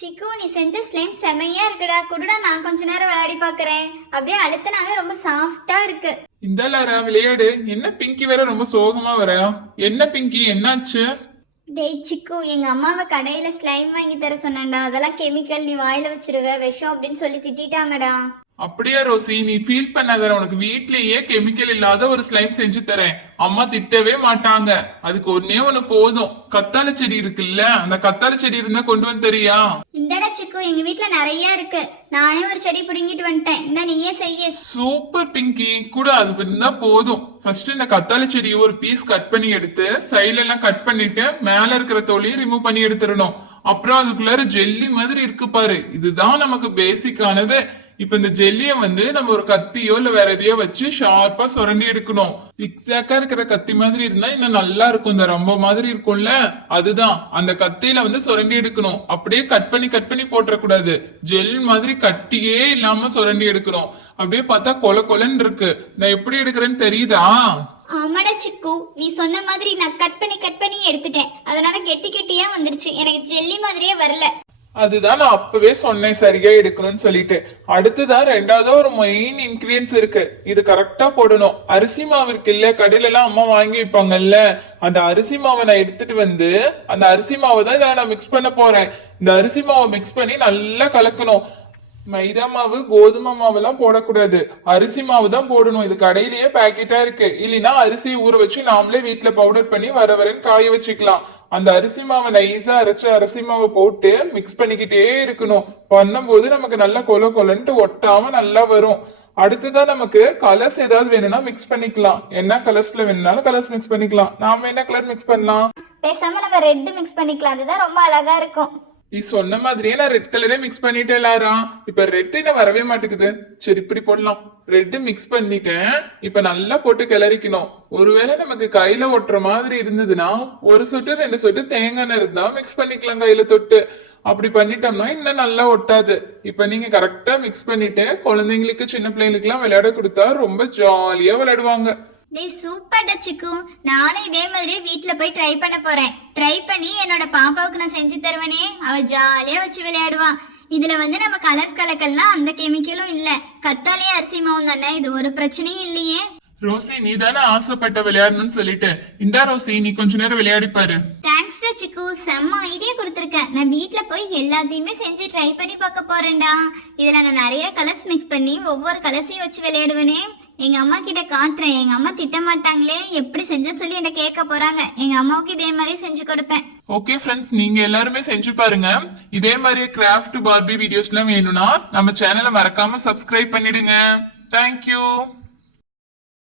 சிக்கு, நீ செஞ்ச ஸ்லைம் செமையா இருக்குடா. குடுடா, நான் கொஞ்ச நேரம் விளையாடி பாக்குறேன். அப்படியே அழுத்தினாவே ரொம்ப சாஃப்டா இருக்கு. இந்த லாரா விளையாடு. என்ன பிங்கி வேற ரொம்ப சோகமா வரையா? என்ன பிங்கி, என்னாச்சு? டேய் சிக்கு, எங்க அம்மாவை கடையில ஸ்லைம் வாங்கி தர சொன்னேன்டா. அதெல்லாம் கெமிக்கல், நீ வாயில வச்சிருவ, விஷம் அப்படின்னு சொல்லி திட்டிட்டாங்கடா. அப்படியா ரோசி, நீ ஃபீல் பண்ணாத. உனக்கு வீட்லயே கெமிக்கல் இல்லாத ஒரு ஸ்லைம் செஞ்சு தரேன். அம்மா திட்டவே மாட்டாங்க. அதுக்கு ஒன்னே ஒண்ணு போதும். கத்தாழை செடி இருக்குல்ல, அந்த கத்தாழை செடி இருந்தா கொண்டு வந்து தரியா? இந்தடா சிக்கு, எங்க வீட்ல நிறைய இருக்கு. நானே ஒரு செடி பிடுங்கிட்டு வந்துட்டேன். இந்த நீயே செய்ய. சூப்பர் பிங்கி, கூட அது இருந்தா போதும். ஃபர்ஸ்ட் இந்த கத்தாழை செடியை ஒரு பீஸ் கட் பண்ணி எடுத்து சைடுல எல்லாம் கட் பண்ணிட்டு மேல இருக்கிற தோலியை ரிமூவ் பண்ணி எடுத்துடணும். அப்புறம் அதுக்குள்ளார ஜெல்லி மாதிரி இருக்கு பாரு, இதுதான் நமக்கு பேசிக்கானது. இப்ப இந்த ஜெல்லிய வந்து நம்ம ஒரு கத்தியோ இல்ல வேற எதையோ வச்சு ஷார்ப்பா சுரண்டி எடுக்கணும். சிக்ஸாக்கா இருக்கிற கத்தி மாதிரி இருந்தா இன்னும் நல்லா இருக்கும். இந்த ரொம்ப மாதிரி இருக்கும்ல, அதுதான் அந்த கத்தியில வந்து சுரண்டி எடுக்கணும். அப்படியே கட் பண்ணி போட்டுறக்கூடாது. ஜெல் மாதிரி கட்டியே இல்லாம சுரண்டி எடுக்கணும். அப்படியே பார்த்தா கொல கொலன்னு இருக்கு. நான் எப்படி எடுக்கிறேன்னு தெரியுதா? ஆமாடா சிக்கு, நீ சொன்ன மாதிரி நான் கட் பண்ணி எடுத்துட்டேன். அதனால கெட்டியா வந்துருச்சு. எனக்கு ஜெல்லி மாதிரியே வரல. அதுதான் நான் அப்பவே சொன்னேன் சரியா எடுக்கணும்னு சொல்லிட்டு. அடுத்துதான் ரெண்டாவது ஒரு மெயின் இன்கிரியன்ஸ் இருக்கு. இது கரெக்டா போடணும். அரிசி மாவு இருக்கு இல்ல, கடையில எல்லாம் அம்மா வாங்கி வைப்பாங்கல்ல, அந்த அரிசி மாவை நான் எடுத்துட்டு வந்து அந்த அரிசி மாவை தான் இதை நான் மிக்ஸ் பண்ண போறேன். இந்த அரிசி மாவை மிக்ஸ் பண்ணி நல்லா கலக்கணும். மைதா மாவு, கோதுமை மாவு எல்லாம் போடக்கூடாது. அரிசி மாவு தான் போடணும். இது கடையிலேயே பேக்கெட்டா இருக்கு. இல்லைன்னா அரிசியை ஊற வச்சு நாமளே வீட்டுல பவுடர் பண்ணி வரன்னு காய வச்சுக்கலாம். அந்த அரிசி மாவை நைஸா அரைச்சு அரிசி மாவை போட்டு மிக்ஸ் பண்ணிக்கிட்டே இருக்கணும். பண்ணும்போது நமக்கு நல்லா கொல கொலன்ட்டு ஒட்டாம நல்லா வரும். அடுத்துதான் நமக்கு கலர்ஸ் ஏதாவது வேணும்னா மிக்ஸ் பண்ணிக்கலாம். என்ன கலர்ஸ்ல வேணும்னாலும் கலர்ஸ் மிக்ஸ் பண்ணிக்கலாம். நாம என்ன கலர் மிக்ஸ் பண்ணலாம்? பேசாம நம்ம ரெட் மிக்ஸ் பண்ணிக்கலாம். அதுதான் ரொம்ப அழகா இருக்கும். நீ சொன்ன மாதிரியே நான் ரெட் கலரே மிக்ஸ் பண்ணிட்டேன் லாரா. இப்ப ரெட் என்ன வரவே மாட்டேங்குது. சரி, இப்படி போடலாம். ரெட் மிக்ஸ் பண்ணிட்டேன். இப்ப நல்லா போட்டு கிளறிக்கணும். ஒருவேளை நமக்கு கையில ஒட்டுற மாதிரி இருந்ததுன்னா ஒரு சொட்டு 2 சொட்டு தேங்காய் எண்ணெய் இருந்தா மிக்ஸ் பண்ணிக்கலாம் கையில தொட்டு. அப்படி பண்ணிட்டோம்னா இன்னும் நல்லா ஒட்டாது. இப்ப நீங்க கரெக்டா மிக்ஸ் பண்ணிட்டு குழந்தைங்களுக்கு, சின்ன பிள்ளைங்களுக்கு எல்லாம் விளையாட கொடுத்தா ரொம்ப ஜாலியா விளையாடுவாங்க. டேய் சூப்பர்டா சிக்கு, நானும் இதே மாதிரி வீட்ல போய் ட்ரை பண்ண போறேன். ட்ரை பண்ணி என்னோட பாப்பாவுக்கு நான் செஞ்சு தருவேனே, அவ ஜாலியா வச்சு விளையாடுவா. இதுல வந்து நம்ம கலர்ஸ் கலக்கல்னா அந்த கெமிக்கலும் இல்ல, கத்தாழையும் அரிசி மாவும் தானே, இது ஒரு பிரச்சனையும் இல்லையே. ரோசி, நீ தானே ஆசைப்பட்ட விளையாடணும்னு சொல்லிட்டு. இந்தா ரோசி, நீ கொஞ்ச நேரம் விளையாடி பாரு. தேங்க்ஸ்டா சிக்கு, செம்ம ஐடியா கொடுத்துருக்கேன். நான் வீட்ல போய் எல்லாத்தையுமே செஞ்சு ட்ரை பண்ணி பார்க்க போறேன்டா. இதுல நான் நிறைய கலர்ஸ் மிக்ஸ் பண்ணி ஒவ்வொரு கலர்ஸையும் வச்சு விளையாடுவேனே. எங்க அம்மா கிட்ட காட்டுறேன். எங்க அம்மா திட்ட மாட்டாங்களே, எப்படி செஞ்சேன்னு சொல்லி என்ன கேட்க போறாங்க. எங்க அம்மாவுக்கு இதே மாதிரி செஞ்சு கொடுப்பேன். ஓகே ஃப்ரெண்ட்ஸ், நீங்க எல்லாருமே செஞ்சு பாருங்க. இதே மாதிரி கிராஃப்ட் பார்பி வீடியோஸ்லாம் வேணும்னா நம்ம சேனலை மறக்காம சப்ஸ்கிரைப் பண்ணிடுங்க. தேங்க்யூ.